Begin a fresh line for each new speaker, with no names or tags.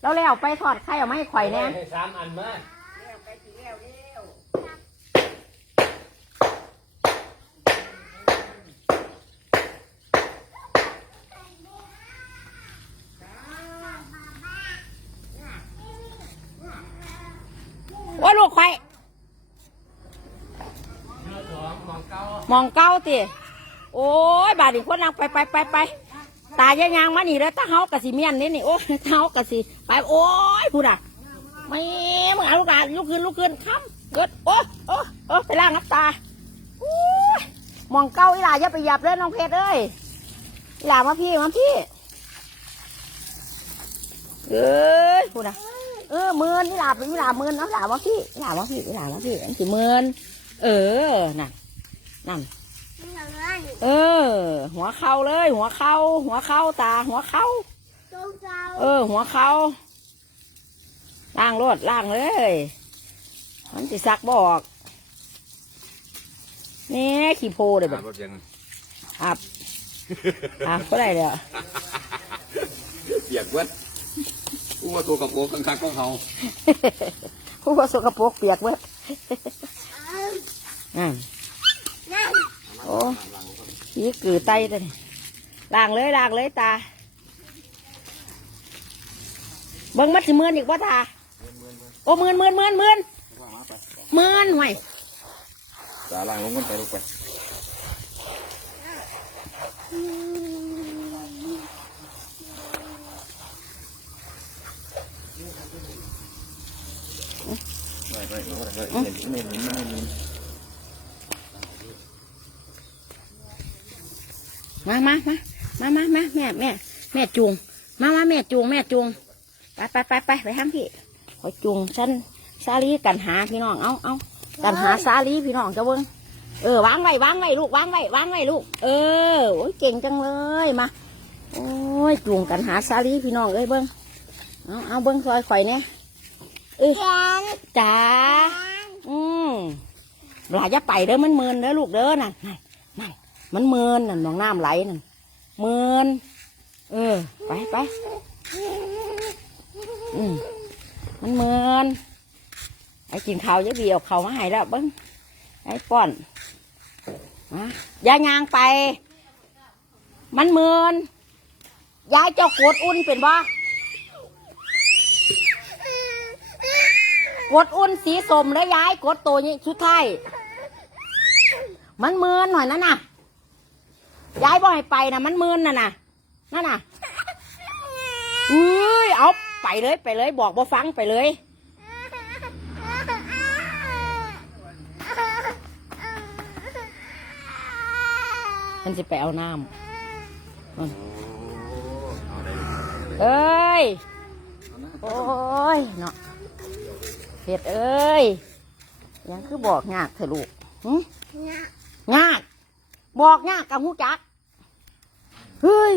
แล้วแล้วไปทอดไข่เอามาให้ข่อยแน่
ให้สามอันมา
โอ้ยลูกข่อย
เนื้อสองมองเก้าม
องเก้าติ โอ้ยบาดนี้คนนังไปไปไปไป ตายายางมานี่แล้วถ้าเฮากะสิเมียนนี่นี่โอ้ยถ้าเฮากะสิไปโอ้ยพูดอะไม่มึงเอาลูกหลานลุกขึ้นลุกขึ้นค้ำเกิดโอ้โอ้โอ้ไปล้างน้ำตาโอ้ยมองเก้าอีหลาอย่าไปหยับเลยน้องเพชรเอ้ยอีหลามาพี่มาพี่เอ้ยพูดอะเออเมินอีหลาเป็นอีหลาเมินน้ำหลามาพี่อีหลามาพี่อีหลามาพี่อันสิเมินเออนั่นนั่น เออ หัวเข่าเลย หัวเข่าหัวเข่าตา หัวเข่าเออ หัวเข่าล่างรถล่างเลย มันจะซักบออกนี่ขี้โพเลยแบบ
รถยัง
อับอับก็ได้เดี๋ยว
เปียกเว้ยอู้ว่าตัวกับโปข้างๆของเขา
ผู้ว่าสกปรกเปียกเว้ยอืมโอ้ ยี่กือไตเลยล่างเลยล่างเลยตาเบิ้งมัดสิเมือนอีกว่าตาโอ้เมือนเมือนเมือนเมือนเมือนห่วย
ตาล่างลงกันไปลงไปไม่ไม่ไม่ไม่ไม่ไม่ไม่ มา
มามามามามาแม่แม่แม่จูงมามาแม่จูงแม่จูงไปไปไปไปไปทางพี่ขอจูงฉันซาลีกันหาพี่น้องเอาเอากันหาซาลีพี่น้องจะเบิ้งเออวางไว้วางไว้ลูกวางไว้วางไว้ลูก เออโอ้ยเก่งจังเลยมาโอ้ยจูงกันหาซาลีพี่น้องเอ้ยเบิ้งเอาเอาเบิ้งซอยข่อยเนี่ยเอ้ยจ้าอืมหลายจะไปเด้อมันเมินเด้อลูกเด้อน่ะนั่นนั่น มันเมินน่ะน้องน้ำไหลนั่นเมินเออ ไปไปอืมมันเมินไอ้กินข้าวยอะบีเอาข้าวมาให้แล้วเบิ้งไอ้ป้อนมาย่ายางไป มันเมินยายเจ้าโกดอุ่นเป็นบ่กดอุ่นสีสมแล้วยายกดตัวนี้ชุดไทยมันเมินหน่อยนั่นน่ะ ยายบอกให้ไปนะมันมินน่ะน่ะนั่นน่ะอุ้ยเอาไปเลยไปเลย บอกบ่ฟังไปเลยมันจะไปเอาน้ำเอ้ย โอ้ยเนาะเผ็ดเอ้ย ยังคือบอกยากเถอะลูกหึยากบอกยากกับหูจัก เฮ้ย